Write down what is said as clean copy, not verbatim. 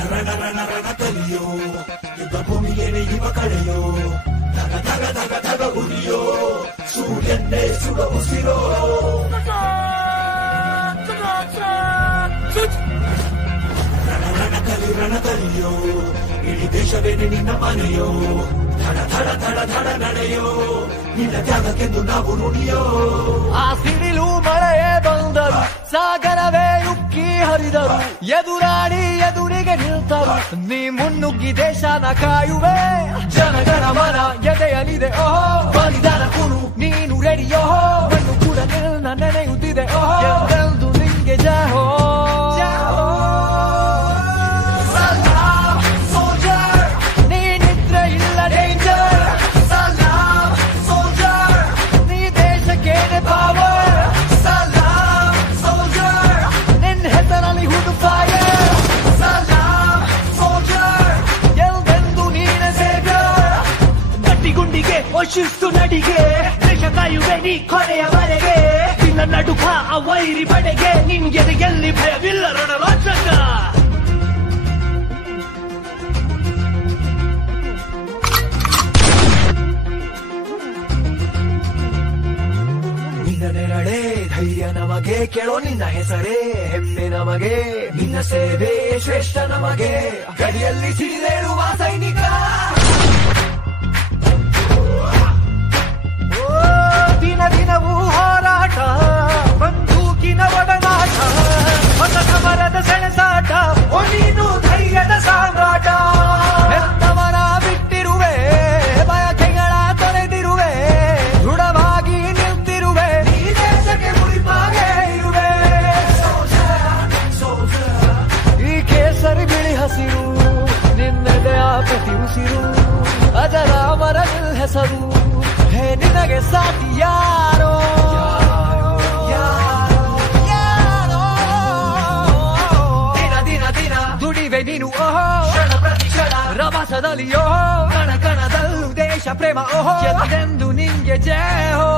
ರಣತಲಿಯೋ ಯುದ್ಧ ಭೂಮಿಯೇನೆ ಯುವ ಕಳೆಯೋ ಧಗ ಧಗ ಧಗ ಧಗ ಉರಿಯೋ ಸೂರ್ಯನ್ನೇ ಸುಡ ಉಸಿರೋ ರಣತಲಿಯೋ ಇಡೀ ದೇಶವೇನೆ ನಿನ್ನ ಮನೆಯೋ ಧಡ ಧಡ ಧಡ ಧಡ ನಡೆಯೋ ನಿನ್ನ ತ್ಯಾಗಕ್ಕೆಂದು ನಾವು ನುಡಿಯೋ ಆ ಸಿಡಿಲು ಮಳೆಯೇ ಬಂದರು ಸಾಗರವೇ ಉಕ್ಕಿ ಹರಿದರು ಎದುರಾಡಿ ಎದುರಿಗೆ ನಿಲ್ತರು ನೀ ಮುನ್ನುಗ್ಗಿ ದೇಶನ ಕಾಯುವೆ ಜನಗಣ ಮನ ಎದೆಯಲಿದೆ ಓಹೋ ಬಲಿದಾನ ಕುರು ನೀನು ರೆಡಿಯೋ ಮಣ್ಣು ಕೂಡ ನಿನ್ನ ನೆನೆಯುತ್ತಿದೆ ಓಹೋ ಎಂದೆಂದು ನಿಂಗೆ ಜಹೋ ಶಿಸ್ತು ನಡಿಗೆ ದೇಶ ಕಾಯುವೆ ನೀ ಕೊನೆಯವರೆಗೆ ನಿನ್ನ ನಡುಕ ಆ ವೈರಿ ಬಡೆಗೆ ನಿನ್ಗೆ ಎಲ್ಲಿ ಭಯವಿಲ್ಲ ರಣರಾಜಕ ನಿನ್ನ ನೆರಳೆ ಧೈರ್ಯ ನಮಗೆ ಕೇಳೋ ನಿನ್ನ ಹೆಸರೇ ಹೆಮ್ಮೆ ನಮಗೆ ನಿನ್ನ ಸೇವೆ ಶ್ರೇಷ್ಠ ನಮಗೆ ಗಡಿಯಲ್ಲಿ ಸಿಡಿದೇಳುವ ಸೈನಿಕ ದಿನವೂ ಹೋರಾಟ ಬಂದೂಕಿನ ಒಡನಾಟ ಹೊಸ ಸಮರದ ಸೆಣಸಾಟ ನೀನು ಧೈರ್ಯದ ಸಾಮ್ರಾಟ ಹೆತ್ತವರ ಬಿಟ್ಟಿರುವೆ ಬಯಕೆಗಳ ತೊರೆದಿರುವೆ ದೃಢವಾಗಿ ನಿಂತಿರುವೆ ಈ ದೇಶಕ್ಕೆ ಮುಡಿಪಾಗೆ ಇರುವೆ ಈ ಕೇಸರಿ ಬಿಳಿ ಹಸಿರು ನಿನ್ನೆದೆಯ ಪ್ರತಿ ಉಸಿರು ಅದರ ಮರ ಹೆಸರು ಹೇ ನಿನಗೆ ಸಾಟಿ ಯಾರೋ ದಿನ ದಿನ ದಿನ ದುಡಿವೆ ನೀನು ಓಹೋ ಕ್ಷಣ ಪ್ರತಿ ಕ್ಷಣ ರಭಸದಲ್ಲಿ ಓಹೋ ಕಣ ಕಣದಲ್ಲೂ ದೇಶ ಪ್ರೇಮ ಓಹೋ ಎಂದೆಂದು ನಿಂಗೆ ಜಯ ಹೋ